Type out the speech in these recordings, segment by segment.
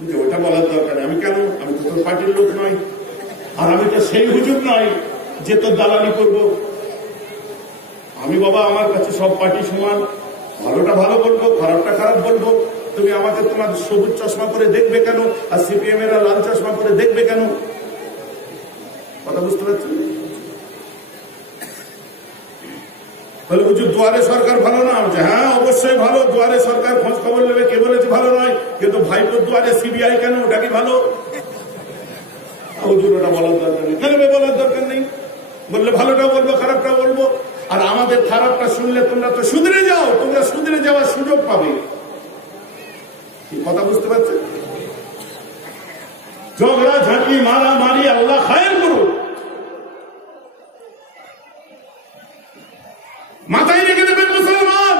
ওটা বলার দরকার নেই। আমি কেন? আমি তো তোর পার্টির লোক নয়, আর আমি তো সেই হুজুর নয় যে তোর দালালি করব। আমি বাবা, আমার কাছে সব পার্টি সমান। ভালোটা ভালো বলবো, খারাপটা খারাপ বলবো। তুমি আমাকে তোমার সবুজ চশমা করে দেখবে কেন, আর সিপিএম এরা লাল চশমা করে দেখবে কেন? কথা বুঝতে পারছি? বলে হুজুর দুয়ারে সরকার ভালো না? হ্যাঁ অবশ্যই ভালো, দুয়ারে সরকার খোঁজ খবর নেবে। কে বলেছে ভালো নয়? কিন্তু ভাইপোর দুয়ারে সিবিআই কেন? ওটা কি ভালো? হুজুর ওটা বলার দরকার নেই। কেন বলার দরকার নেই? বললে ভালোটা বলবো, খারাপটা বলবো। আর আমাদের খারাপটা শুনলে তোমরা তো শুধরে যাও, তোমরা শুধরে যাওয়ার সুযোগ পাবে। কথা বুঝতে পারছে? ঝগড়া ঝাঁকি মারামারি আল্লাহ খায়ের করুন। মাথায় রেখে দেবেন মুসলমান,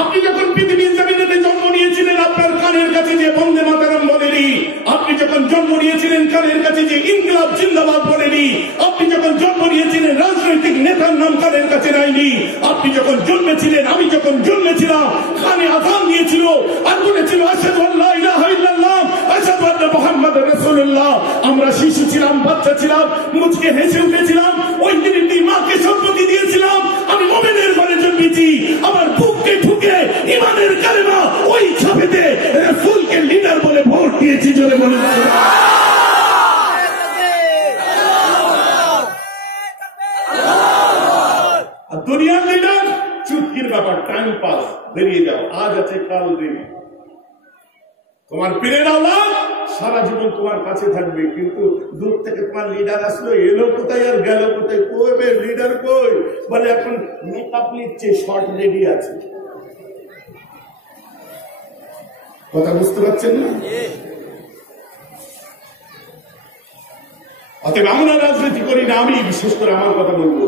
আপনি যখন পৃথিবীর জমিনে জন্ম নিয়েছিলেন আপনার কানের কাছে যে বন্দে মাতরম বলেনি, আপনি যখন জন্ম নিয়েছিলেন কানের কাছে যে ইনকিলাব জিন্দাবাদ বলেনি, আপনি যখন জন্ম নিয়েছিলেন রাজনৈতিক নেতার নাম কানের কাছে নাইনি, আপনি যখন জন্মেছিলেন, আমি যখন জন্মেছিলাম কানে আযান দিয়েছিল আর বলেছিল আশহাদু আল্লা ইলাহা ইল্লাল্লাহ আশহাদু আন্না মুহাম্মাদুর রাসূলুল্লাহ। আমরা শিশু ছিলাম, বাচ্চা ছিলাম, মুচকে হেসে উঠেছিলাম। ওই দিনটি মাকে সম্পত্তি দিয়েছিলাম আমি মুমিনের ঘরে জন্মেছি। আমার বুককে ঠুকে ইমানের কালেমা ওই ছাপেতে রাসূলকে লিডার বলে ভোট দিয়েছি। জোরে বলে দুনিয়ার লিডার চুটকির ব্যাপার, টাইম পাস, বেরিয়ে যাও, আজ আছে কাল নেই। তোমার পীরের আওলাদ সারা জীবন তোমার কাছে থাকবে, কিন্তু দূর থেকে তোমার লিডার আসলো, এলো কোথায় আর গেল কোথায়? কই লিডার কই? বলে এখন মেকআপ নিচ্ছে, শর্ট রেডি আছে। কথা বুঝতে পারছেন না? অতএব আমরা রাজনীতি করি না। আমি বিশেষ করে আমার কথা বলবো,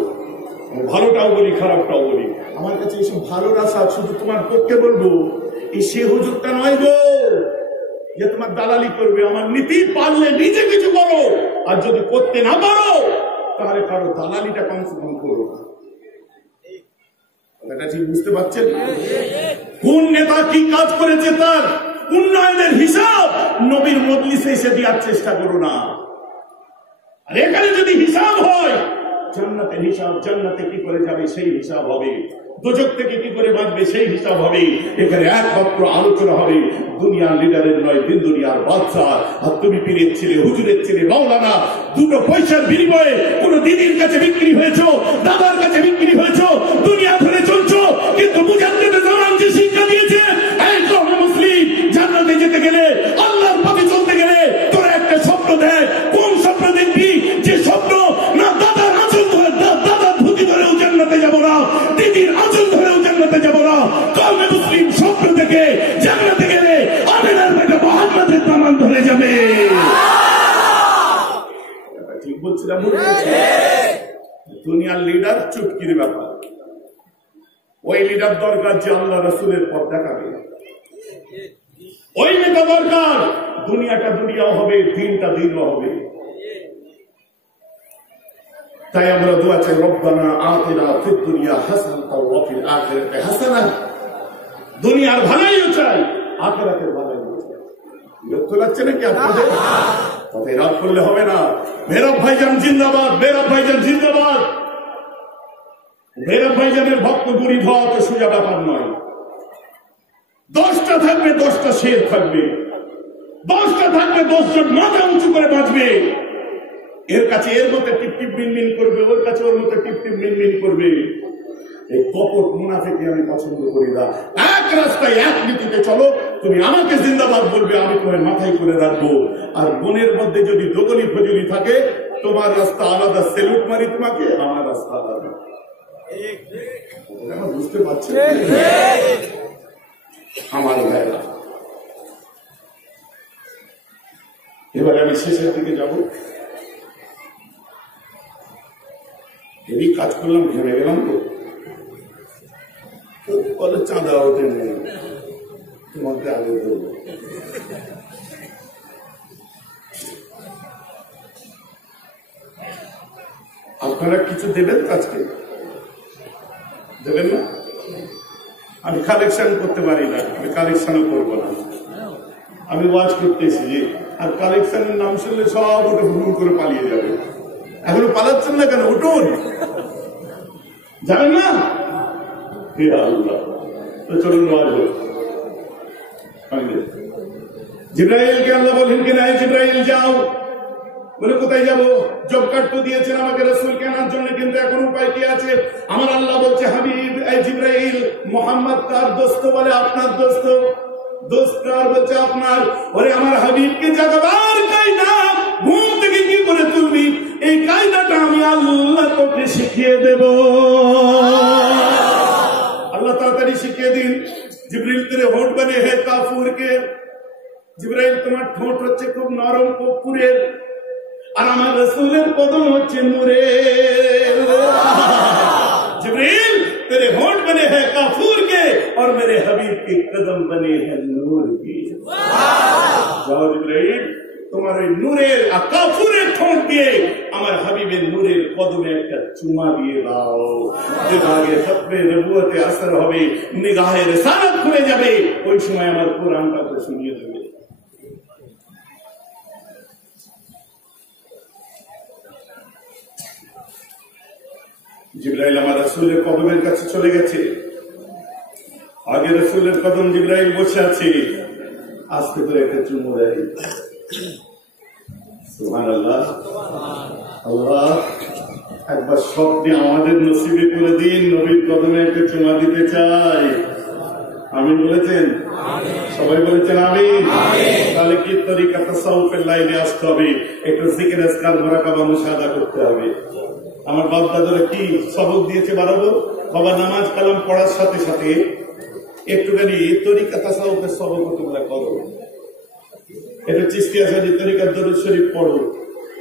ভালোটাও বলি খারাপটাও বলি। আমার কাছে এসব ভালো রাসা শুধু তোমার পক্ষে বলবো, এই সে হুজুরটা নয় গো যে তোমার দালালি করবে। আমার নীতি পারলে নিজে কিছু করো, আর যদি করতে না পারো তাহলে কারো দালালিটা কমসে কম করো। এটা ঠিক বুঝতে পারছেন? কোন নেতা কি কাজ করেছে তার উন্নয়নের হিসাব নবীর মজলিসে এসে দেওয়ার চেষ্টা করো না। আর এখানে যদি হিসাব হয়, জান্নাতের হিসাব, জান্নাতে কি করে যাবে সেই হিসাব হবে, দোজখ থেকে কি করে বাঁচবে সেই হিসাব হবে। এখানে একমাত্র আলোচনা হবে দুনিয়ার লিডারের নয়, দিন দুনিয়ার বাদশা। আর তুমি পীরের ছেলে, হুজুরের ছেলে, মাওলানা, দুটো পয়সার বিনিময়ে কোন দিদির কাছে বিক্রি হয়েছো, দাদার কাছে বিক্রি হয়েছো, দুনিয়া ধরে চলছো। কিন্তু মুজাদ্দিদে জামান যে শিক্ষা দিয়েছে, এই কওমে মুসলিম জান্নাতে যেতে গেলে, আল্লাহর পথে চলতে গেলে তোরা একটা স্বপ্ন দেখ। কোন স্বপ্ন দেখবি? যে স্বপ্ন না দাদার আঁচল ধরে, দাদার ধুতি ধরেও জান্নাতে যাব না, দিদির আঁচল ধরেও জান্নাতে যাব না। কওমে মুসলিম স্বপ্ন থেকে জান্নাতে গেলে আমিনার বেটা মুহাম্মদের দামান ধরে যাবে। ঠিক বলছিলাম? দুনিয়ার লিডার চুটকির ব্যাপার। ওই লিডার দরকার যে আল্লাহ রাসূলের পথ দেখাবে। ওই নেতা দরকার দুনিয়াটা দুনিয়াও হবে, দিনটা দিনও হবে। তাই আমরা দোয়া চাই, রব্বানা আতিনা ফিদ দুনিয়া হাসানাতাও ওয়া ফিল আখিরাতি হাসানাহ। দুনিয়ার ভালোইও চাই, আখিরাতের ভালোইও চাই। লক্ষ্য লাগছে নাকি আপনাদের? তবে রাত করলে হবে না। মেহরাব ভাইজান জিন্দাবাদ, মেহরাব ভাইজান জিন্দাবাদ। মেহরাব ভাইজানের ভক্ত গরিব হওয়া তো সোজা ব্যাপার নয়। 10টা থাকবে, 10টা শের থাকবে, 10টা থাকবে, 10 জন মাথা উঁচু করে বাঁচবে। এর কাছে এর মতো টিপ টিপ মিনমিন করবে, ওর কাছে ওর মতো টিপ টিপ মিনমিন করবে। এই কপট মুনাফিককে আমি পছন্দ করি না। এক রাস্তায় এক নীতিতে চলো। তুমি আমাকে জিন্দাবাদ বলবে, আমি তোমার মাথায় করে রাখবো। আর মনের মধ্যে যদি দোগলি ফজলি থাকে, তোমার রাস্তা আলাদা, সেলুট মারি তোমাকে, আমার রাস্তা আলাদা। বুঝতে পারছেন আমার ভাইরা? এবার আমি শেষের দিকে যাব। হেভি কাজ করলাম, ঘেমে গেলাম তো। বলে চাঁদা ওঠে নেই, তোমাকে আগে বলবো। আপনারা কিছু দেবেন আজকে? দেবেন না? আমি কালেকশন করতে পারি না, আমি কালেকশনও করবো না। আমি ওয়াজ করতেছি আর কালেকশনের নাম শুনলে সব ওটা ভুল করে পালিয়ে যাবে। এখনো পালাচ্ছেন না কেন? উঠুন, জানেন না? হে আল্লাহ, তো চলুন ওয়াজ হোক। জিব্রাইলকে আল্লাহ বলেন কি না, জিব্রাইল যাও। বলে কোথায় যাবো? জব কার্ড তো দিয়েছেন আমাকে রাসূলকে আনার জন্য, কিন্তু এখন উপায় কি আছে? আমার আল্লাহ বলছে হাবিব এই জিব্রাইল, মোহাম্মদ কার দোস্ত? বলে আপনার দোস্ত। দোস্ত কার? বলছে আপনার। ওরে আমার হাবিবকে জাগাবার কায়দা, ঘুম থেকে কি করে তুলবি, এই কায়দাটা আমি আল্লাহ তোকে শিখিয়ে দেব। আল্লাহ তাড়াতাড়ি শিখিয়ে দিন। জিব্রাইল তেরে হোঁট বনে হে কাফুর কে। জিব্রাইল তোমার ঠোঁট হচ্ছে খুব নরম কর্পূরের, আর আমার রাসূলের কদম হচ্ছে নূরের। जिब्रील तेरे होंठ बने हैं काफूर के और मेरे हबीब के कदम बने हैं नूर के। जाओ जिब्रील, তোমার ওই নূরের আর কাফুরের ঠোঁট দিয়ে আমার হাবিবের নূরের কদমে একটা চুমা দিয়ে দাও। দিমাগে খতমে নবুয়তে আসর হবে, নিগাহে রিসালাত খুলে যাবে, ওই সময় আমার কোরআনটা তো শুনিয়ে দেবে। জিব্রাইল আমার রাসূলের কদমের কাছে চলে গেছে। আগে রাসূলের কদম, জিব্রাইল বসে আছে, আস্তে করে একটা চুমু দেয়। সুবহানাল্লাহ। আল্লাহ একবার স্বপ্নে আমাদের নসিবে করে দিন, নবীর কদমে একটা চুমা দিতে চাই। আমিন বলেছেন? সবাই বলেছেন আমিন। তাহলে কি তরিকা তাসাউফের লাইনে আসতে হবে, একটু জিকির আজকার মুরাকাবা মুশাহাদা করতে হবে। আমার বাপ দাদারা কি সবক দিয়েছে বাড়াবো? বাবা নামাজ কালাম পড়ার সাথে সাথে একটুখানি তরিকা তাসাউফের সবক তোমরা করো, একটু চিশতিয়া সাজি তরিকার দরুদ শরীফ পড়ো,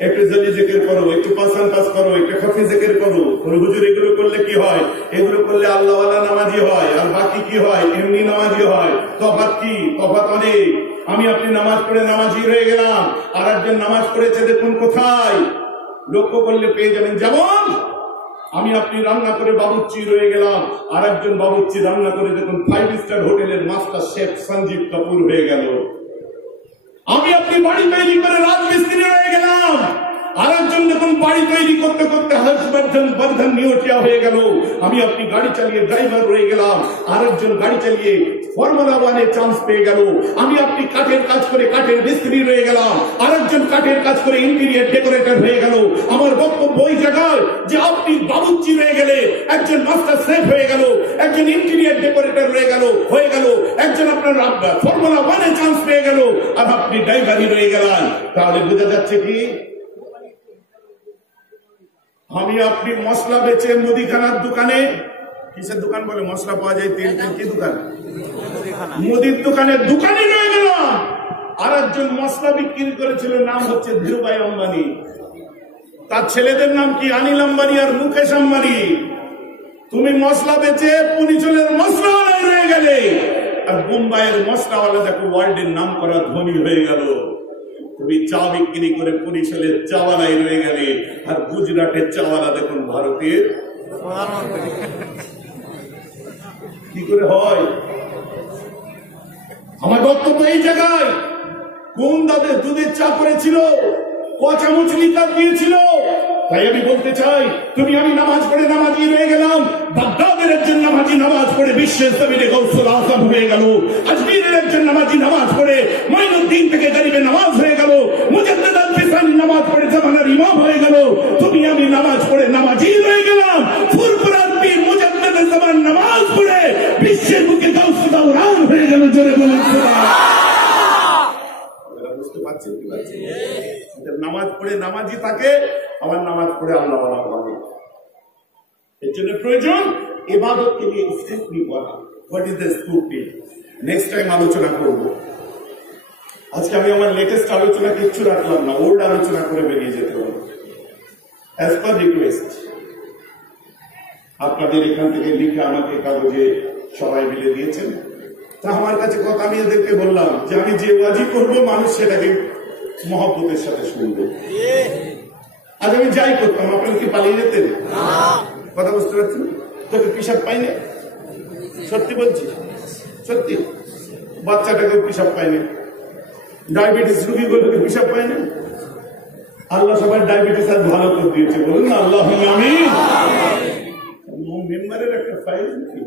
একটু জলি জিকির করো, একটু পাসান পাস করো, একটু খাফি জিকির করো। হুজুর এগুলো করলে কি হয়? এগুলো করলে আল্লাহওয়ালা নামাজি হয়, আর বাকি কি হয়? এমনি নামাজি হয়। তফাৎ কি? তফাৎ অনেক। আমি আপনি নামাজ পড়ে নামাজি হয়ে গেলাম, আর একজন নামাজ পড়েছে দেখুন কোথায়, লক্ষ্য করলে পেয়ে যাবেন। যেমন আমি আপনি রান্না করে বাবুর্চি রয়ে গেলাম, আর একজন বাবুর্চি রান্না করে দেখুন 5 স্টার হোটেলের মাস্টার শেফ সঞ্জীব কাপুর হয়ে গেল। আমি আপনি বাড়ি তৈরি করে রাজমিস্ত্রি হয়ে গেলাম, আর একজন দেখুন বাড়ি তৈরি করতে করতে হর্ষবর্ধন নিয়োটিয়া হয়ে গেল। আমি আপনি গাড়ি চালিয়ে ড্রাইভার রয়ে গেলাম, আর একজন গাড়ি চালিয়ে ফর্মুলা 1-এ চান্স পেয়ে গেল। আমি আপনি কাঠের কাজ করে কাঠের মিস্ত্রি রয়ে গেলাম, আর একজন কাঠের কাজ করে ইন্টেরিয়র ডেকোরেটর হয়ে গেল। আমার বক্তব্য ওই জায়গায় যে আপনি বাবুর্চি রয়ে গেলে, একজন মাস্টার শেফ হয়ে গেল, একজন ইন্টেরিয়র ডেকোরেটর হয়ে গেল, একজন আপনার ফর্মুলা 1-এ চান্স পেয়ে গেল, আর আপনি ড্রাইভারই রয়ে গেলেন। তাহলে বোঝা যাচ্ছে কি আমি আপনি মশলা বেচে মুদিখানার দোকানে, কিসের দোকান বলে মশলা পাওয়া যায়, তেল তেল কি দোকান? মুদির দোকানের দোকানে রয়ে গেলাম। আর একজন মশলা বিক্রি করেছিল, নাম হচ্ছে ধীরুভাই আম্বানি, তার ছেলেদের নাম কি? অনিল আম্বানি আর মুকেশ আম্বানি। তুমি মশলা বেচে পুনিচলের মশলাওয়ালা রয়ে গেলে, আর বোম্বাইয়ের মশলাওয়ালা দেখো ওয়ার্ল্ডের নাম করা ধনী হয়ে গেল। তুমি চা বিক্রি করে পুরিশালের চাওয়ালাই রয়ে গেলে, আর গুজরাটের চাওয়ালা দেখুন ভারতের। কি করে হয়? আমার বক্তব্য এই জায়গায়, কোন দাদে দুধের চা করেছিল, ক চামচ লিকার দিয়েছিল। তাই আমি বলতে চাই, তুমি আমি নামাজ পড়ে নামাজি রয়ে গেলাম, বাগদাদের একজন নামাজি নামাজ পড়ে বিশ্বের জমিনে গৌসুল আজম হয়ে গেল, আজমিরের একজন নামাজি নামাজ পড়ে মঈনুদ্দিন থেকে গরিবে নামাজ হয়ে গেল, মুজাদ্দিদ আল-ফিসানি নামাজ পড়ে জামানার ইমাম হয়ে গেল। তুমি আমি নামাজ পড়ে নামাজি রয়ে গেলাম, ফুরফুরাত পীর মুজাদ্দিদ জামান নামাজ পড়ে বিশ্বের বুকে গৌসুল দাওরান হয়ে গেল। জোরে বলুন সুবহানাল্লাহ। বুঝতে পারছেন কি? নামাজ পড়ে নামাজি থাকে, আমার নামাজ পড়ে আল্লাহ হবে। এর জন্য প্রয়োজন ইবাদতকে নিয়ে স্ক্রুটনি করা। What is the scrutiny? Next time আলোচনা করব। আজকে আমি আমার লেটেস্ট আলোচনা কিচ্ছু রাখলাম না, ওল্ড আলোচনা করে বেরিয়ে যেতে হবে। অ্যাজ পার রিকোয়েস্ট, আপনাদের এখান থেকে লিখে আমাকে কাগজে সবাই মিলে দিয়েছেন। তা আমার কাছে কথা, আমি এদেরকে বললাম যে আমি যে ওয়াজি করবো মানুষ সেটাকে মহব্বতের সাথে শুনবে। আজ আমি যাই করতাম, আপনারা কি পালিয়ে যেতেন? কথা বুঝতে পারছেন? তোকে পিসাব পাইনি, সত্যি বলছি, সত্যি। বাচ্চাটাকে পিসাব পাইনি, ডায়াবেটিস রোগীগুলোকে হিসাব পায় না। আল্লাহ সবার ডায়াবেটিস আর ভালো করে দিয়েছে, বলুন না আল্লাহ আমিন। মেম্বারের একটা ফাইল কি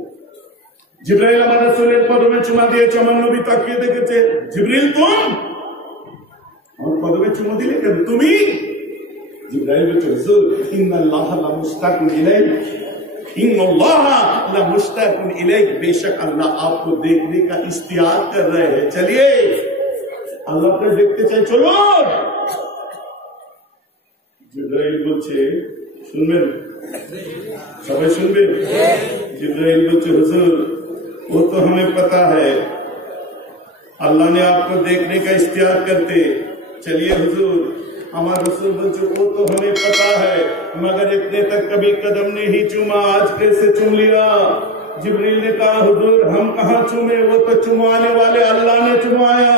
জিবরাইল আমার রাসূলের কদমে চুমা দিয়েছে, আমার নবী তাকিয়ে দেখেছে, জিবরিল তুম আমার কদমে চুমা দিলে কেন তুমি? জিবরাইল বলছে হুজুর ইন্নাল্লাহা লামুশতাকুন ইলাইক, इन्नल्लाह लमुश्ताकुन इलैक, बेशक अल्लाह आपको देखने का इश्तियाक कर रहे हैं, चलिए अल्लाह आपको देखते चाहे चलो। जिब्राइल বলছে শুনবেন, সবাই শুনবেন। जिब्राइल বলছে হুজুর वो तो हमें पता है, अल्लाह ने आपको देखने का इश्तियाक करते, चलिए हुजूर। हमारा रसूल बोलते वो तो हमें पता है, मगर इतने तक कभी कदम ने ही चूमा, आज कैसे चूम लिया? जिब्रील ने कहा हुजूर हम कहाँ चूमे, वो तो चुमाने वाले अल्लाह ने चुमाया।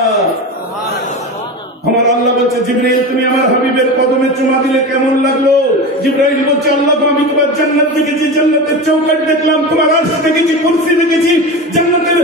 हमारा अल्लाह बोलते जिब्रील तुम्हें हमारे हबीबेर कदमे चुमा दिले केमन लागलो? जिब्राइल बोलते अल्लाह আমি তোমার জান্নাত দেখেছি, জান্নাতের চৌকাঠ দেখলাম, তোমার আরশ দেখেছি, কুরসি দেখেছি, জান্নাতের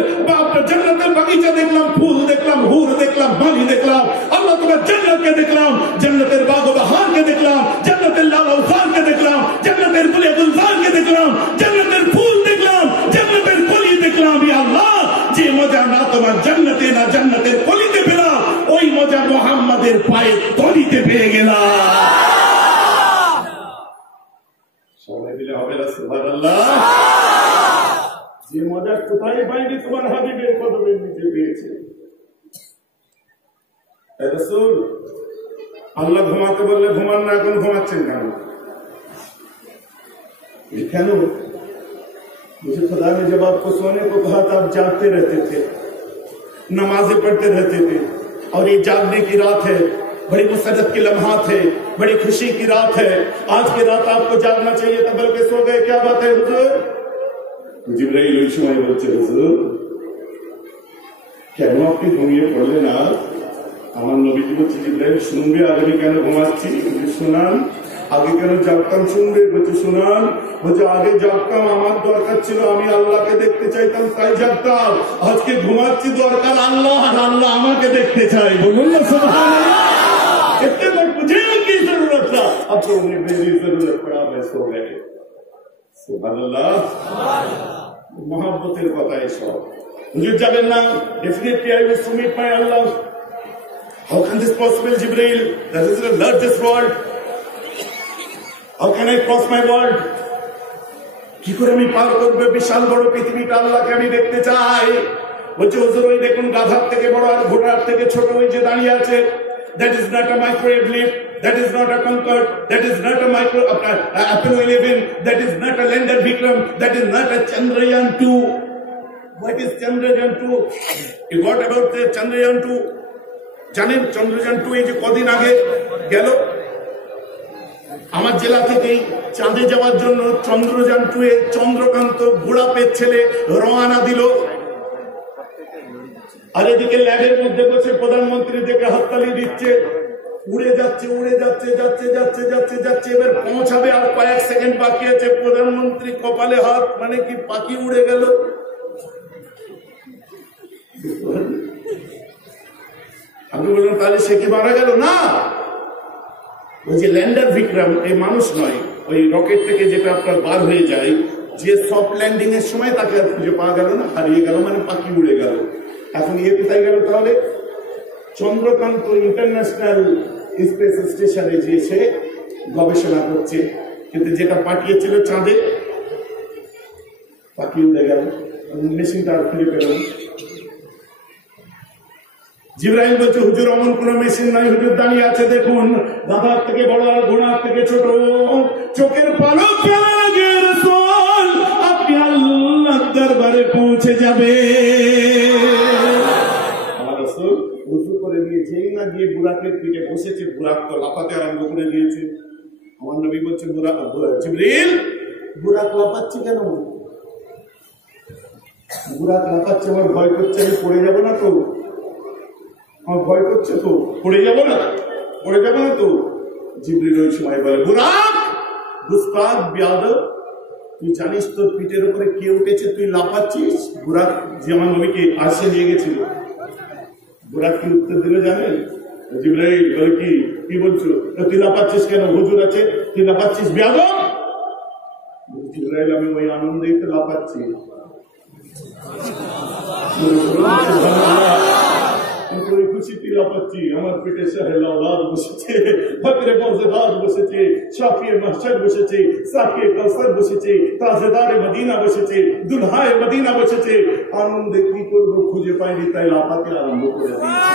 জান্নাতের বাগিচা দেখলাম, ফুল দেখলাম, হুর দেখলাম, বালি দেখলাম। আল্লাহ তোমার জান্নাতকে দেখলাম, জান্নাতের বাগ ও বাহারকে দেখলাম, জান্নাতের লাল ও ফারকে দেখলাম, জান্নাতের গুলে গুলজারকে দেখলাম, জান্নাতের ফুল দেখলাম, জান্নাতের কলি দেখলাম। ইয়া আল্লাহ যে মজা না তোমার জান্নাতে না জান্নাতের কলিতে পেলাম, ওই মজা মুহাম্মাদের পায়ের তলিতে পেয়ে গেলাম। সবাই মিলে হবে না সুবহানাল্লাহ। যে মজা কোথায় পাইনি তোমার হাবিবের কদমের নিচে পেয়েছে। রাসূল আল্লাহ ঘুমাতে বললে ঘুমান না, এখন ঘুমাচ্ছেন কেন? কেন? मुझे खुदा ने जब आपको सोने को कहा था आप जागते रहते थे, नमाजें पढ़ते रहते थे, और ये जागने की रात है, बड़ी मुसद्दत की लम्हात है, बड़ी खुशी की रात है, आज की रात आपको जागना चाहिए था, बल्कि सो गए, क्या बात है हुजूर? जिब्राइल ওই সময় বলছে হুজুর কেন আপনি ঘুমিয়ে পড়লেন? আর আমার নবীজি বলছে জিব্রাইল শুনবে আর আমি কেন ঘুমাচ্ছি? শোনান। আগে কেন জাগতাম শুনবে? বলছে শোনান। বলছে আগে জাগতাম আমার দরকার ছিল, আমি আল্লাহকে দেখতে চাইতাম তাই জাগতাম, আজকে ঘুমাচ্ছি দরকার আল্লাহ, আর আল্লাহ আমাকে দেখতে চাই, বলুন না সুবহানাল্লাহ। इतने पर मुझे उनकी जरूरत था, अब तो उन्हें मेरी जरूरत पड़ा, मैं सो गए। सुबहानाल्लाह। मोहब्बतेर কথা এসব। হুজুর যাবেন না? Definitely I will submit my Allah. How can this possible, Jibreel? That is the largest world. How can I cross my world? কি করে আমি পার করব বিশাল বড় পৃথিবীটা? আল্লাহকে আমি দেখতে চাই। বলছে হুজুর ওই দেখুন গাধার থেকে বড় আর ঘোড়ার থেকে ছোট ওই যে দাঁড়িয়ে আছে, that is not a microwave lift, that is not a Concorde, that is not a Apollo 11, that is not a lander Vikram, that is not a Chandrayaan 2. What is Chandrayaan 2? You got about the Chandrayaan 2? জানেন চন্দ্রযান 2 এই যে কদিন আগে গেল আমার জেলা থেকেই চাঁদে যাওয়ার জন্য চন্দ্রযান 2 এ চন্দ্রকান্ত বুড়াপের ছেলে রওনা দিল, আর এদিকে ল্যাবের মধ্যে বসে প্রধানমন্ত্রী দেখে হাততালি দিচ্ছে, উড়ে যাচ্ছে উড়ে যাচ্ছে যাচ্ছে যাচ্ছে যাচ্ছে যাচ্ছে, এবার পৌঁছাবে আর কয়েক সেকেন্ড বাকি আছে, প্রধানমন্ত্রী কপালে হাত, মানে কি পাখি উড়ে গেল। আমি বললাম তাহলে সে কি মারা গেল? না, ওই যে ল্যান্ডার বিক্রম এই মানুষ নয়, ওই রকেট থেকে যেটা আপনার বার হয়ে যায়, যে সফট ল্যান্ডিং এর সময় তাকে আর খুঁজে পাওয়া গেল না, হারিয়ে গেল, মানে পাখি উড়ে গেল। এখন ইয়ে কোথায় গেল তাহলে? চন্দ্রকান্ত ইন্টারন্যাশনাল স্পেস স্টেশনে যে সে গবেষণা করছে, কিন্তু যেটা পাঠিয়েছিল চাঁদে পাখি উড়ে গেল, মেশিনটা আর খুঁজে পেল না। জিবরাইল বলছে হুজুর অমন কোন মেশিন নাই, হুজুর দাঁড়িয়ে আছে দেখুন, গাধার থেকে বড় আর ঘোড়ার থেকে ছোট, চোখের পলক ফেলার আগে রাসূল আপনি আল্লাহর দরবারে পৌঁছে যাবে। আমার রাসূল উযু করে নিয়েছেন না, গিয়ে বুরাকের পিঠে বসেছে, বুরাক তো লাফাতে আরম্ভ করে দিয়েছে। আমার নবী বলছে জিবরিল বুরাক লাফাচ্ছে কেন? বুরাক লাফাচ্ছে আমার ভয় করছে, আমি পড়ে যাবো না তো? আমার ভয় করছে তো, পড়ে যাবো না? পড়ে যাবো না তো? জিবরিল ওই সময় বলে বুরাক দুষ্কার বিয়াদব, তুই জানিস তোর পিঠের উপরে কে উঠেছে, তুই লাফাচ্ছিস? বুরাক যে আমার নবীকে আরশে নিয়ে গেছিল, বুরাক কি উত্তর দিলে জানেন? জিবরাইল বলে কি বলছো? তুই লাফাচ্ছিস কেন? হুজুর আছে, তুই লাফাচ্ছিস বেয়াদব। জিবরাইল আমি ওই আনন্দেই তো লাফাচ্ছি। খুশিতে লাফাচ্ছি। আমার পেটে শাহে লাউলাদ বসেছে, ফকরে মৌজেদার বসেছে, শাফিয়ে মাহশর বসেছে, সাকিয়ে কাউসার বসেছে, তাজেদারে মদিনা বসেছে, দুলহায়ে মদিনা বসেছে। আনন্দে কি করবো খুঁজে পাইনি, তাই লাফাতে আরম্ভ করে দিয়েছি।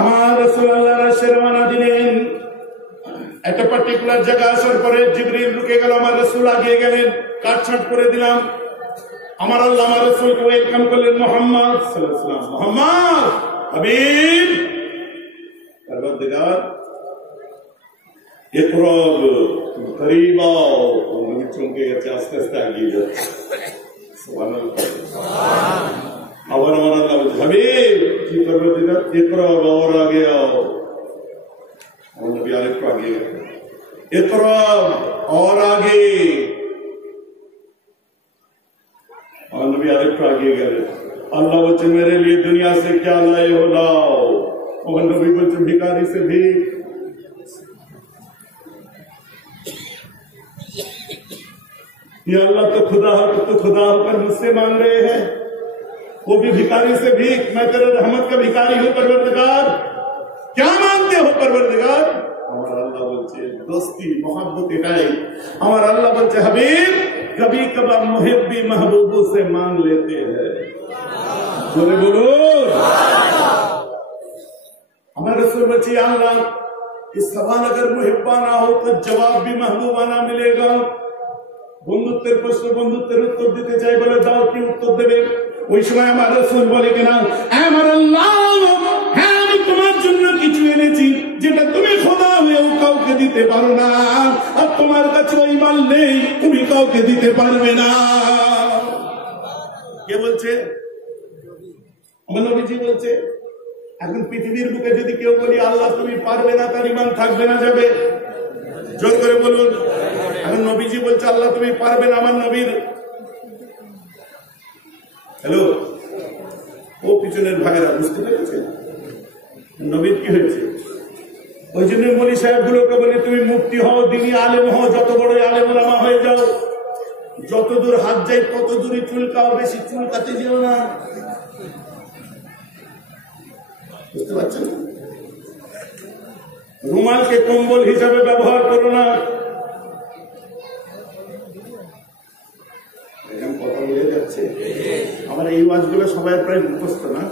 আমার রাসূলুল্লাহ রওনা দিলেন। একটা পার্টিকুলার জায়গা আসার পরে জিবরিল ঢুকে গেল, আমার রাসূল আগিয়ে গেলেন, কাটছাট করে দিলাম। আমার আল্লাহ আমার রাসূলকে ওয়েলকাম করলেন, মুহাম্মদ সাল্লাল্লাহু আলাইহি ওয়াসাল্লাম, মুহাম্মদ হাবিব পরওয়ারদিগার ইকরাব করিব आओ। আমি চমকে গেছে, আস্তে আস্তে আগিয়ে যাচ্ছে। সুবহানাল্লাহ। আবার আমার আল্লাহ বলছে, হাবিব কি পরওয়ারদিগার ইকরাব और आगे आओ। और नबी आरिफ को आगे इकराब और आगे, और नबी आरिफ को आगे गए। अल्लाह बच्चे मेरे लिए दुनिया से क्या लाए हो लाओ। और नबी बच्चे भिखारी से भी। ये अल्लाह तो खुदा होकर मुझसे मांग रहे हैं, वो भी भिखारी से भी। मैं तेरे रहमत का भिखारी हूं परवरदिगार, क्या मानते हो परवरदिगार? हमारा अल्लाह बोलते दोस्ती मोहब्बत इकाई। हमारा अल्लाह बोलते हबीब कभी कभार मुहिब्बी महबूबों से मांग लेते हैं। बोले बोलो। हमारे रसूल बच्चे अल्लाह इस सवाल अगर मुहिब्बाना हो तो जवाब भी महबूबाना मिलेगा। বন্ধুত্বের প্রশ্ন বন্ধুত্বের উত্তর দিতে চাই বলে দাও, কি উত্তর দেবে? ওই সময় আমার রাসূল বলে কিনা, আমার আল্লাহ হ্যাঁ আমি তোমার জন্য কিছু এনেছি যেটা তুমি খোদা হয়েও কাউকে দিতে পারো না, আর তোমার কাছে ওই মাল নেই, তুমি কাউকে দিতে পারবে না। কে বলছে? আমার নবীজি বলছে। এখন পৃথিবীর বুকে যদি কেউ বলি আল্লাহ তুমি পারবে না, তার ঈমান থাকবে না যাবে? জোর করে বলুন। এখন নবীজি বলছে আল্লাহ তুমি পারবে না। আমার নবীর হ্যালো ও পিছনের ভাগেরা বুঝতে পেরেছে নবীর কি হয়েছে? ওই জন্য মনি সাহেব গুলোকে বলি তুমি মুফতি হও, দিনী আলেম হও, যত বড় আলেম ওলামা হয়ে যাও, যত দূর হাত যায় তত দূরই চুলকাও, বেশি চুলকাতে যেও না। বুঝতে পারছেন? রুমালকে কম্বল হিসাবে ব্যবহার করো না। কথা বলে যাচ্ছে আমার এই ওয়াজগুলো সবাই প্রায় মুখস্থ না?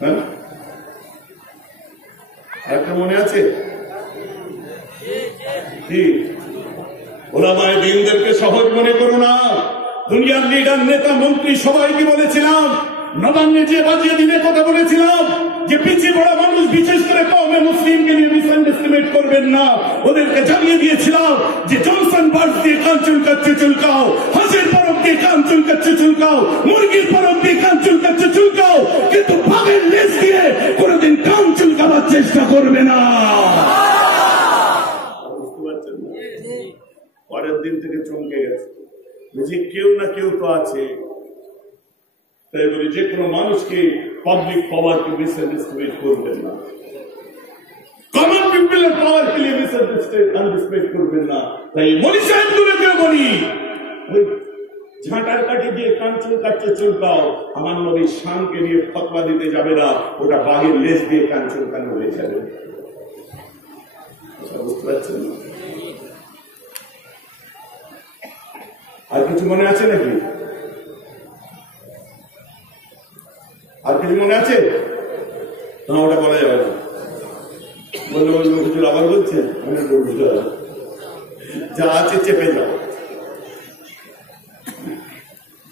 হ্যাঁ, একটা মনে আছে কি? ওলামায়ে দ্বীনদেরকে সহজ মনে করো না। দুনিয়ার লিডার নেতা মন্ত্রী সবাইকে বলেছিলাম, নবান্নে যে বাজিয়ে দিনে কথা বলেছিলাম যে পিছিয়ে পড়া মানুষ বিশেষ করে কওমে মুসলিমকে নিয়ে মিসআন্ডারস্ট্যান্ড করবেন না। ওদেরকে জানিয়ে দিয়েছিলাম যে জনসন বার্ড দিয়ে কান চুলকাচ্ছে চুলকাও, হাঁসের পরব দিয়ে কান চুলকাচ্ছে চুলকাও, মুরগির পরব দিয়ে কান চুলকাচ্ছে চুলকাও, কিন্তু বাঘের লেজ দিয়ে কোনোদিন কান চুলকাবার চেষ্টা করবে না। বুঝতে পারছেন? পরের দিন থেকে চমকে গেছে যে কেউ না কেউ তো আছে। তাই বলি যে কোনো মানুষকে পাবলিক পাওয়ারকে মিসআন্ডারস্ট্যান্ড করবেন না, কমন পিপলের পাওয়ারকে নিয়ে মিসআন্ডারস্ট্যান্ড করবেন না। তাই মনি সাহেবগুলোকে বলি ওই ঝাঁটার কাঠি দিয়ে কান চুলকাচ্ছে চুলকাও, আমার নবীর শানকে নিয়ে ফতোয়া দিতে যাবে না, ওটা বাঘের লেজ দিয়ে কান চুলকানো হয়ে যাবে। বুঝতে পারছেন? আর কিছু মনে আছে নাকি? আর কিছু মনে আছে না? ওটা বলা যাবে না। বললে বলবো হুজুর আবার বলছেন, যা আছে চেপে যাও।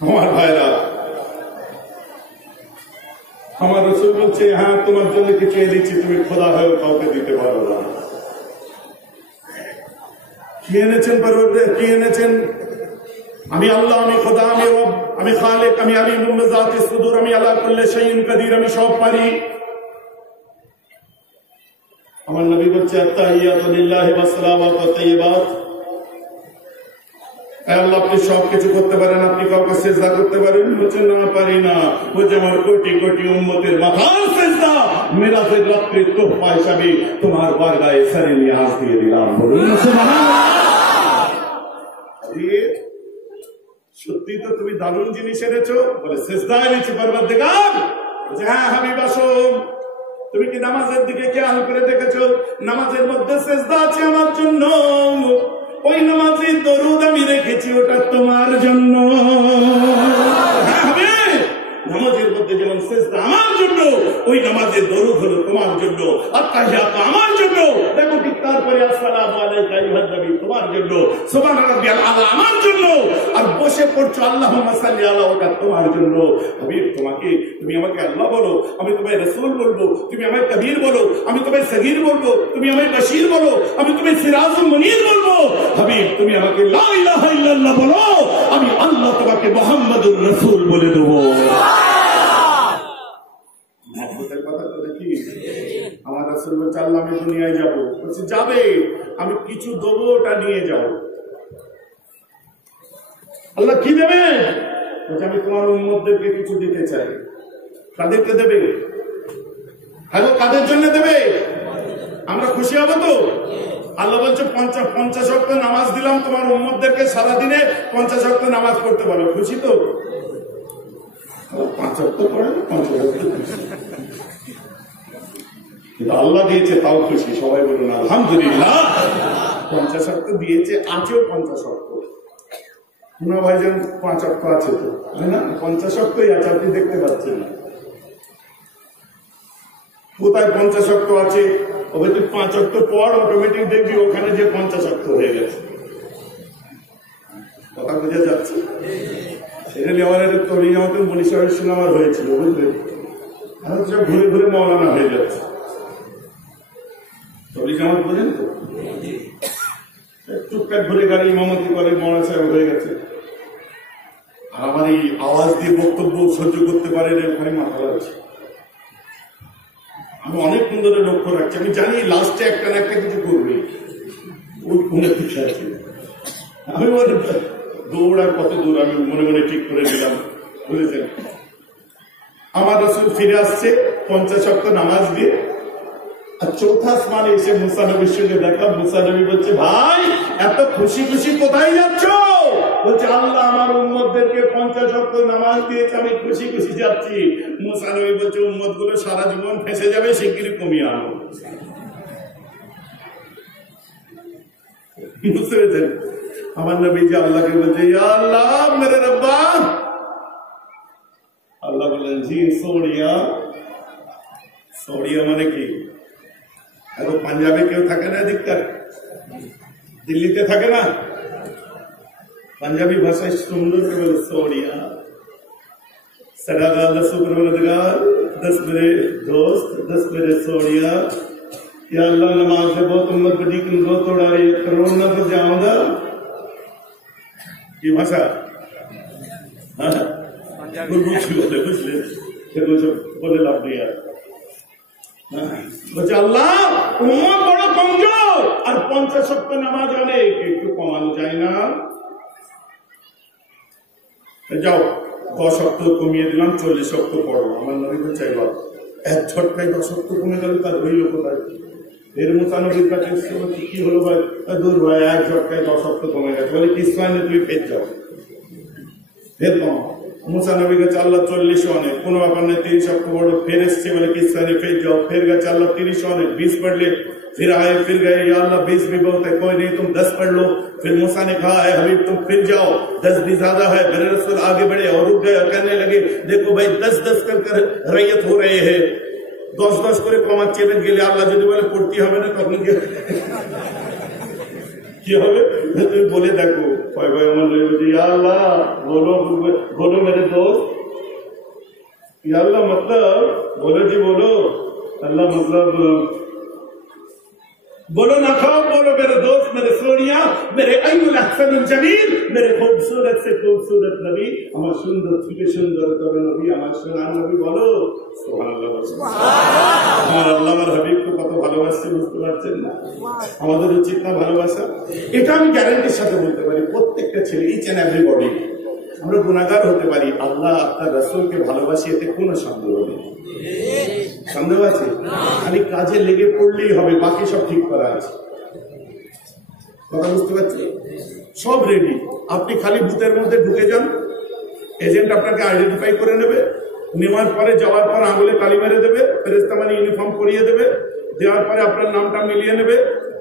আমার ভাইরা, আমার রাসূল বলছে হ্যাঁ তোমার জন্য কিছু দিচ্ছি, তুমি খোদা হয়েও কাউকে দিতে পারো না। কি এনেছেন পরওয়ারদিগার? কি এনেছেন? আমি আল্লাহ, আমি খোদা, আমি রব, আমি খালিক, আমি আলিমুল বিযাতিস সুদূর, আমি আলা কুল্লি শাইইন কাদির, আমি সব পারি। আমার নবী বলছে আত্তাহিয়াতু লিল্লাহি ওয়াস সালাওয়াতু ওয়াত তাইয়্যিবাত, আল্লাহ আপনি সব কিছু করতে পারেন, আপনি কাউকে সেজদা করতে পারেন? বলছে না পারি না। বলছে আমার কোটি কোটি উম্মতের মাথার সেজদা মেরাজের রাত্রে তোহফা হিসাবে তোমার বারগায়ে সারে নিয়াজ দিয়ে দিলাম। বলুন সত্যি তো তুমি দারুণ জিনিস এনেছো। বলে সেজদা এনেছি পরওয়ারদিগার। বলছে হ্যাঁ হাবিব আসো। তুমি কি নামাজের দিকে খেয়াল করে দেখেছো? নামাজের মধ্যে সেজদা আছে আমার জন্য, ওই নামাজের দরুদ আমি রেখেছি ওটা তোমার জন্য। নামাজের মধ্যে যেমন সেজদা আমার জন্য, ওই নামাজের দরুদ হলো তোমার জন্য, আত্তাহিয়াত আমার জন্য। দেখো ঠিক তারপরে আসসালামু আলাইকা আইয়ুহান নবী তোমার জন্য, সুবহান রাব্বিয়াল আলা আমার জন্য, আর বসে পড়ছো আল্লাহুম্মা সাল্লি আলা ওটা তোমার জন্য। হাবিব তুমি আমাকে আল্লাহ বলো, আমি তোমায় রাসূল বলবো, তুমি আমায় কবীর বলো, আমি তোমায় সগীর বলবো, তুমি আমায় বশীর বলো, আমি তোমায় সিরাজুল মুনীর বলবো। হাবিব তুমি আমাকে লা ইলাহা ইল্লাল্লাহ বলো, আমি আল্লাহ তোমাকে মুহাম্মাদুর রাসূল বলে দেবো। আমার রাসূল বলছে আল্লাহ আমি দুনিয়ায় যাবো। বলছে যাবে, আমি কিছু দেবো, ওটা নিয়ে যাও। আল্লাহ কি দেবে? বলছে আমি তোমার উম্মতদেরকে কিছু দিতে চাই। কাদেরকে দেবে? হ্যালো কাদের জন্য দেবে? আমরা খুশি হবো তো? আল্লাহ বলছে 50 ওয়াক্ত নামাজ দিলাম তোমার উম্মতদেরকে, সারাদিনে 50 ওয়াক্ত নামাজ পড়তে পারো। খুশি তো? 5 ওয়াক্ত পড়ে না, 50 ওয়াক্ত খুশি। কিন্তু আল্লাহ দিয়েছে তাও খুশি। সবাই বলুন আলহামদুলিল্লাহ। 50 ওয়াক্ত দিয়েছে, আছেও 50 ওয়াক্ত। মুনা ভাইজান 5 ওয়াক্ত আছে তো, তাই না? 50 ওয়াক্তই আছে, আপনি দেখতে পাচ্ছেন না। কোথায় 50 ওয়াক্ত আছে? ওকে তুই 5 ওয়াক্ত পর অটোমেটিক দেখবি ওখানে যে 50 ওয়াক্ত হয়ে গেছে। কথা বোঝা যাচ্ছে? সেখানে আমার তৈরি মতন বলি সাহেবের সঙ্গে আমার হয়েছিল, বুঝলেন? এখন সব ঘুরে ঘুরে মৌলানা হয়ে যাচ্ছে। তৈরি জামাত বোঝেন তো? টুকটাক ঘুরে গাড়ি ইমামতি করে মৌলানা সাহেব হয়ে গেছে। আর আমার এই আওয়াজ দিয়ে বক্তব্য সহ্য করতে পারে ওখানে মাথা লাগছে। আমি অনেকক্ষণ ধরে লক্ষ্য রাখছি, আমি জানি লাস্টে একটা না একটা কিছু করবে। ওই কোনে পিছিয়ে আছে, আমি দৌড়ার কত দূর আমি মনে মনে ঠিক করে দিলাম, বুঝেছেন? আমার রাসূল ফিরে আসছে 50 ওয়াক্ত নামাজ দিয়ে, আর চৌথা আসমানে এসে মুসা নবীর সঙ্গে দেখা। মুসা নবী বলছে ভাই এত খুশি খুশি কোথায় যাচ্ছ? বলছে আল্লাহ আমার উম্মতদেরকে 50 ওয়াক্ত নামাজ দিয়েছে, আমি খুশি খুশি যাচ্ছি। মুসা নবী বলছে উম্মত গুলো সারা জীবন ফেঁসে যাবে, শিগগিরই কমিয়ে আনো। বুঝতে পেরেছেন? আমার নবী যে আল্লাহকে বলছে ইয়া আল্লাহ মেরে রব্বা। আল্লাহ বললেন জি সোড়িয়া। সোড়িয়া মানে কি? এখন পাঞ্জাবে কেউ থাকে না, দিককার দিল্লিতে থাকে না, পাঞ্জাবি ভাষায় সুন্দর করে বলে सोड़िया। सगागा 10 परवरदिगार 10 मेरे दोस्त 10 मेरे सोड़िया। या अल्लाह नमाज से बहुत उम्मत बड़ी किनको तोड़ा रही है, करोड़ ना तो जाऊंगा। ये भाषा बोले लाभ दिया। বলছে আল্লাহ উম্মত বড় কমজোর, আর 50 ওয়াক্ত নামাজ অনেক, একটু কমানো যায় না? যাও 10 ওয়াক্ত কমিয়ে দিলাম, 40 ওয়াক্ত পড়ো। আমার নবী তো চাইবা এক ঝটকায় 10 ওয়াক্ত কমে গেল, তার হইল কোথায়? এর মোতানবীর কাছে কি হলো ভাই? দূর ভাই এক ঝটকায় 10 ওয়াক্ত কমে গেছে। বলে কিছু হয় না, তুমি ফের যাও, ফের কমাও। মুসা নবী গেছে আল্লাহ 40 অনেক, কোনো ব্যাপার নেই, 30 ওয়াক্ত পড়ো। ফের এসছে বলে কিছু হয় না, ফের যাও। ফের গেছে আল্লাহ 30 অনেক, 20 पढ़ ले। फिर आए, फिर गए, या अल्लाह 20 भी बहुत है, कोई नहीं तुम 10 पढ़ लो। फिर मूसा ने कहा है हबीब तुम फिर जाओ, 10 भी ज्यादा है। मेरे रसूल आगे बढ़े और रुक गए और कहने लगे देखो भाई 10-10 कर रैयत हो रहे हैं, 10-10 করে কমাচ্ছে গেলে আল্লাহ যদি বলে পড়তে হবে না তখন কি হবে? তুমি বলে দেখো ভাই ভাই আমার আল্লাহ बोलो बोलो मेरे दोस्त, या अल्लाह मतलब बोलो जी बोलो। अल्लाह मतलब बोलो ना खाओ, बोलो मेरे दोस्त, मेरे सोनिया, मेरे अय्युल अहसनुल जमील, मेरे खूबसूरत से खूबसूरत नबी, আমার সুন্দর থেকে সুন্দর তবে নবী, আমার সোনার নবী, বলো সুবহানাল্লাহ। আমার আল্লাহ আমার হাবিবকে কত ভালোবাসছে বুঝতে পারছেন না? আমাদের উচিত না ভালোবাসা? এটা আমি গ্যারান্টির সাথে বলতে পারি, প্রত্যেকটা ছেলে, ইচ এন্ড এভরিবডি, আমরা গুনাহগার হতে পারি, আল্লাহ আপনার রাসূলকে ভালোবাসি, এতে কোনো সন্দেহ নেই। সন্দেহ আছে? খালি কাজে লেগে পড়লেই হবে, বাকি সব ঠিক করা আছে। কথা বুঝতে পারছি? সব রেডি, আপনি খালি বুথের মধ্যে ঢুকে যান, এজেন্ট আপনাকে আইডেন্টিফাই করে নেবে, নেওয়ার পরে যাওয়ার পর আঙুলে কালি মেরে দেবে, ফেরেশতা মানে ইউনিফর্ম পরিয়ে দেবে, দেওয়ার পরে আপনার নামটা মিলিয়ে নেবে,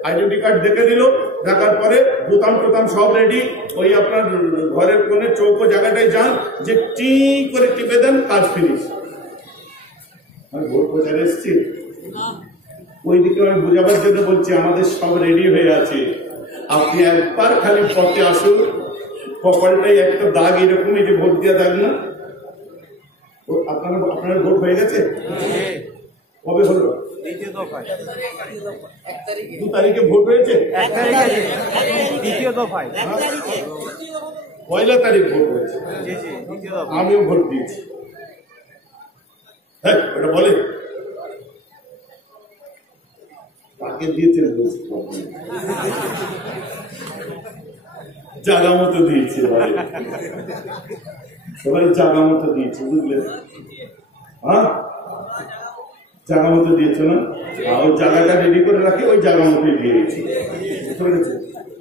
আইডেন্টি কার্ড দেখে দিল, দেখার পরে বোতাম টোতাম সব রেডি, ওই আপনার ঘরের কোণে চৌকো জায়গাটায় যান, যে টি করে টিপে দেন, কাজ ফিনিশ। আমি ভোট প্রচারে এসেছি, ওইদিকে আমি বোঝাবার জন্য বলছি, আমাদের সব রেডি হয়ে আছে, আপনি একবার খালি পথে আসুন, কপালটাই একটা দাগ এরকমই, যে ভোট দেওয়া দাগ না, আপনার ভোট হয়ে গেছে? কবে হলো? 2 তারিখে ভোট হয়েছে, 1 তারিখ ভোট হয়েছে, আমিও ভোট দিয়েছি। হ্যাঁ, ওটা বলে কাকে দিয়েছে, জায়গা মতো দিয়েছে, সবাই জায়গা মতো দিয়েছে, বুঝলেন? হ্যাঁ, জায়গা মতো দিয়েছে না, ওই জায়গাটা রেডি করে রাখি, ওই জায়গা মতোই দিয়েছি,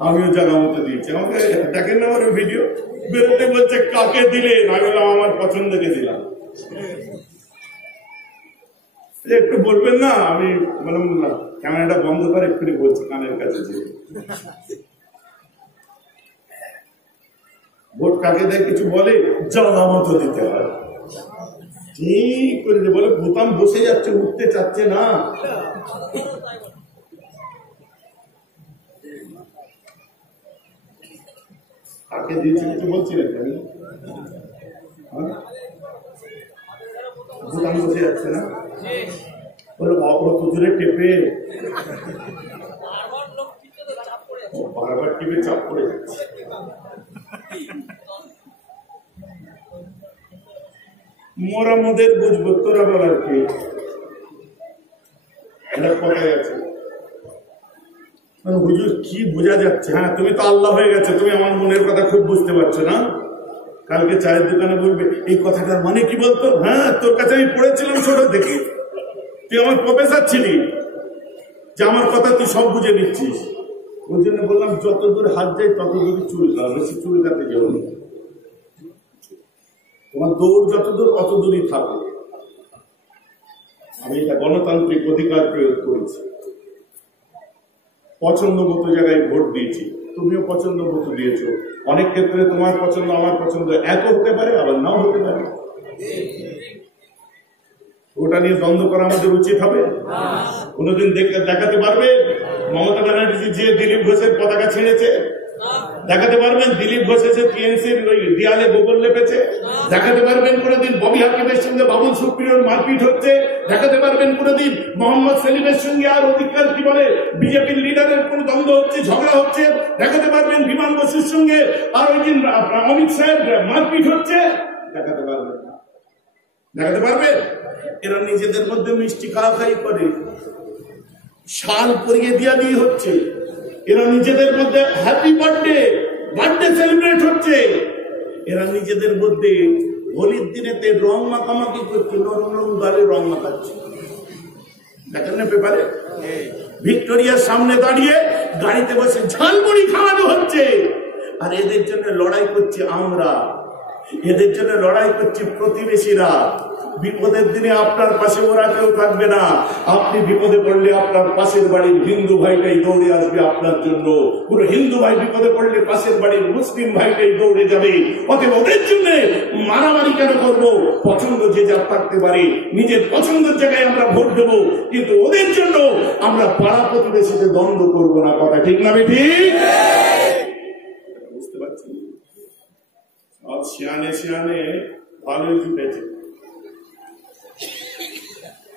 আমিও জায়গা মতো দিয়েছি। আমাকে দেখেন না আমার ভিডিও, বেরোতে বলছে কাকে দিলে, আমি বললাম আমার পছন্দকে দিলাম। একটু বলবেন না? আমি বললাম না, ক্যামেরাটা বন্ধ করে একটু বলছি কানের কাছে, যে ভোট কাকে দেয় কিছু বলে, জায়গা মতো দিতে হয়, ঠিক করে যে বলে বোতাম বসে যাচ্ছে, উঠতে চাচ্ছে না। কাকে দিয়েছে কিছু বলছি না, বোতাম বসে যাচ্ছে না, বলে অত দূরে টেপে, বারবার টিপে চাপ পড়ে যাচ্ছে। মোরা মোদের বুঝবো, তোরা বলার কি, এটা কথাই আছে। হুজুর কি বোঝা যাচ্ছে? হ্যাঁ, তুমি তো আল্লাহ হয়ে গেছে, তুমি আমার মনের কথা খুব বুঝতে পারছো না। কালকে চায়ের দোকানে বলবে এই কথাটার মানে কি বলতো, হ্যাঁ তোর কাছে আমি পড়েছিলাম ছোট থেকে, তুই আমার প্রফেসর ছিলি, যে আমার কথা তুই সব বুঝে নিচ্ছিস। ওই জন্য বললাম যত দূর হাত যায় তত দূর চুলকাও, বেশি চুলকাতে যেও না, তোমার দৌড় যত দূর অত দূরই থাকবে। আমি এটা গণতান্ত্রিক অধিকার প্রয়োগ করেছি, পছন্দ মতো জায়গায় ভোট দিয়েছি, তুমিও পছন্দ মতো দিয়েছো। অনেক ক্ষেত্রে তোমার পছন্দ আমার পছন্দ এক হতে পারে, আবার নাও হতে পারে, ওটা নিয়ে দ্বন্দ্ব করা আমাদের উচিত হবে? কোনোদিন দেখাতে পারবে মমতা ব্যানার্জি যে দিলীপ ঘোষের পতাকা ছিঁড়েছে? দেখাতে পারবেন দিলীপ ঘোষ এসে টিএমসির দেয়ালে গোবর লেপেছে? দেখাতে পারবেন কোনোদিন ববি হাকিমের সঙ্গে বাবুল সুপ্রিয়র মারপিট হচ্ছে? দেখাতে পারবেন কোনোদিন মোহাম্মদ সেলিমের সঙ্গে আর অধিকার কি বলে বিজেপির লিডারের কোন দ্বন্দ্ব হচ্ছে, ঝগড়া হচ্ছে? দেখাতে পারবেন বিমান বসুর সঙ্গে আর ওই দিন অমিত শাহের মারপিট হচ্ছে? দেখাতে পারবেন না। দেখাতে পারবে? এরা নিজেদের মধ্যে মিষ্টি খাওয়াখাই করে, শাল পরিয়ে দিয়া দিয়ে হচ্ছে, এরা নিজেদের মধ্যে হ্যাপি বার্থডে সেলিব্রেট হচ্ছে, এরা নিজেদের মধ্যে হোলির দিনেতে রং মাখামাখি করছে, নরম গালে রং মাখাচ্ছে। দেখেন না পেপারে? ভিক্টোরিয়ার সামনে দাঁড়িয়ে গাড়িতে বসে ঝালমুড়ি খাওয়ানো হচ্ছে। আর এদের জন্য লড়াই করছি আমরা, এদের জন্য লড়াই করছি প্রতিবেশীরা। বিপদের দিনে আপনার পাশে ওরা কেউ থাকবে না, আপনি বিপদে পড়লে আপনার পাশের বাড়ির হিন্দু ভাইটাই দৌড়ে আসবে আপনার জন্য। পুরো হিন্দু ভাই বিপদে পড়লে পাশের বাড়ির মুসলিম ভাইটাই দৌড়ে যাবে। অতএব ওদের জন্য মারামারি কেন করবো? পছন্দ যে যার থাকতে পারে, নিজের পছন্দের জায়গায় আমরা ভোট দেবো, কিন্তু ওদের জন্য আমরা পাড়া প্রতিবেশীতে দ্বন্দ্ব করবো না। কথা ঠিক না ঠিক? বুঝতে পারছি? সব শিয়ানে ভালোই জুটেছে।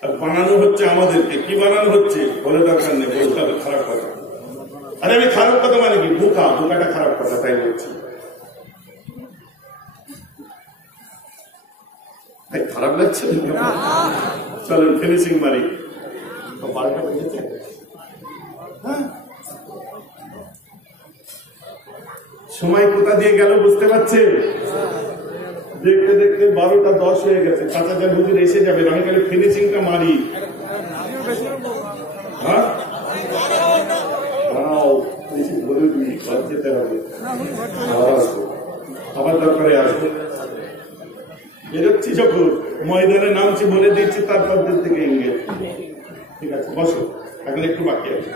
আর বানানো হচ্ছে আমাদেরকে। কি বানানো হচ্ছে বলে দরকার নেই, বলতে হবে খারাপ কথা। আরে আমি খারাপ কথা মানে কি, বোকাটা খারাপ কথা, তাই বলছি। খারাপ লাগছে, চলেন ফিনিশিং মারি। বারোটা বেজেছে, হ্যাঁ সময় কোথা দিয়ে গেল বুঝতে পারছে? দেখতে দেখতে 12টা 10 হয়ে গেছে। চাচাজান হুজুর এসে যাবে, আমি খালি ফিনিশিংটা মারি। হ্যাঁ বলে দিই, ঘর যেতে হবে, আবার দরকারে আসবো। বেরোচ্ছি যখন ময়দানে নামছি বলে দিচ্ছি, তারপর দিন থেকে ইংরেজ। ঠিক আছে বসো, এখন একটু বাকি আছে।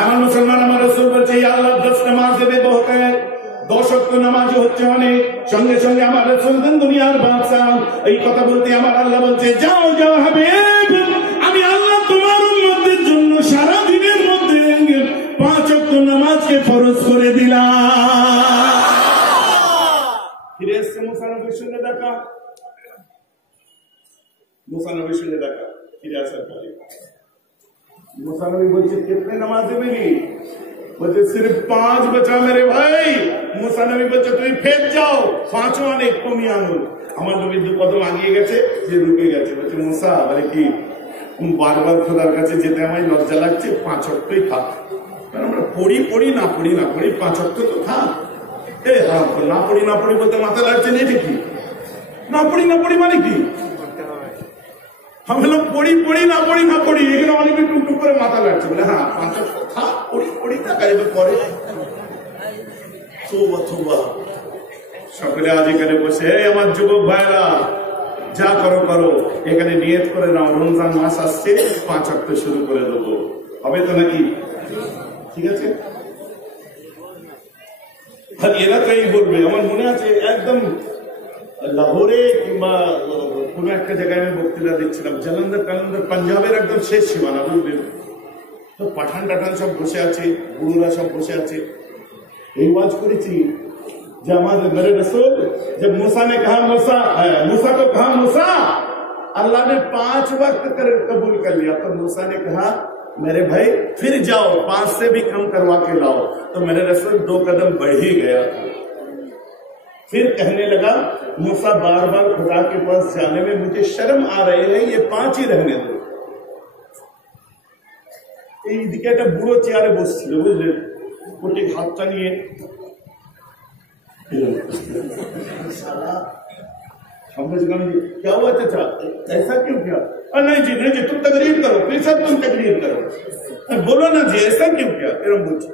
আমার মুসলমান, আমার রাসূল বলছে আল্লাহ 10 নামাজ দেবে বহুত, 10 ওয়াক্ত নামাজ হচ্ছে অনেক। সঙ্গে সঙ্গে আমার রাসূল দুনিয়ার বাদশা, এই কথা বলতে আমার আল্লাহ বলছে যাও যাও হাবিব, আমি আল্লাহ তোমার উম্মতের জন্য সারা দিনের মধ্যে 5 ওয়াক্ত নামাজকে ফরজ করে দিলাম। ফিরে এসছে মুসা নবীর সঙ্গে দেখা, মুসা নবীর সঙ্গে দেখা। ফিরে আসার পরে মুসা নবী বলছে কিতনে নামাজ দেবেনি? বলছে সির্ফ 5 बचा मेरे भाई। মুসা নবী বলছে তুমি ফের যাও, 5ও অনেক, কমিয়ে আনো। আমার নবী 2 কদম আগিয়ে গেছে, যে রুকে গেছে। বলছে মুসা বলে কি বারবার খোদার কাছে যেতে আমার লজ্জা লাগছে, 5 ওয়াক্তই থাক। আমরা পড়ি না পড়ি 5 ওয়াক্ত তো থাক। না পড়ি বলতে মাথা লাগছে না, এটা কি না পড়ি মানে কি? আমি লোক পড়ি না পড়ি, এখানে অনেক টুকটুক করে মাথা লাগছে। বলে হ্যাঁ 5 ওয়াক্ত থাক, পড়ি টাকা যাবে পরে। সকলে আজ এখানে বসে, আমার যুবক ভাইরা যা করো, এখানে নিয়ত করে নাও, রমজান মাস আসছে, 5 ওয়াক্ত শুরু করে দেবো, হবে তো নাকি? ঠিক আছে, এরা তো এই বলবে। আমার মনে আছে একদম লাহোরে কিংবা কোন একটা জায়গায় আমি বক্তৃতা দিচ্ছিলাম, জালন্দর পাঞ্জাবের একদম শেষ সীমানা, বুঝলেন তো, পাঠান টাঠান সব বসে আছে, গুরুরা সব বসে আছে। এই ওয়াজ করেছি যে আমাদের মেরে रसूल जब मूसा ने कहा मूसा को कहा मूसा अल्लाह ने 5 वक्त कबूल कर लिया, तो मूसा ने कहा मेरे भाई फिर जाओ 5 से भी कम करवा के लाओ। तो मेरे रसूल 2 कदम बढ़ ही गया था। फिर कहने लगा मूसा बार बार खुदा के पास जाने में मुझे शर्म आ रहे हैं, ये 5 ही रहने दो। এইদিকে একটা বুড়ো চেয়ারে বসছিল, বুঝলেন, কোটি হাতটা নিয়ে। क्या हुआ चाचा, ऐसा क्यों किया? नहीं जी तुम तकरीर करो, फिर सब तुम तकरीर करो, बोलो ना जी ऐसा क्यों किया? এরকম বলছি,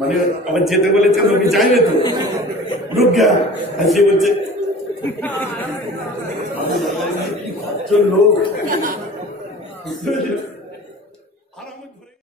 মানে আবার যেতে বলেছে লোকে চাইবে তো, রুক গয়া। আর সে বলছে লোক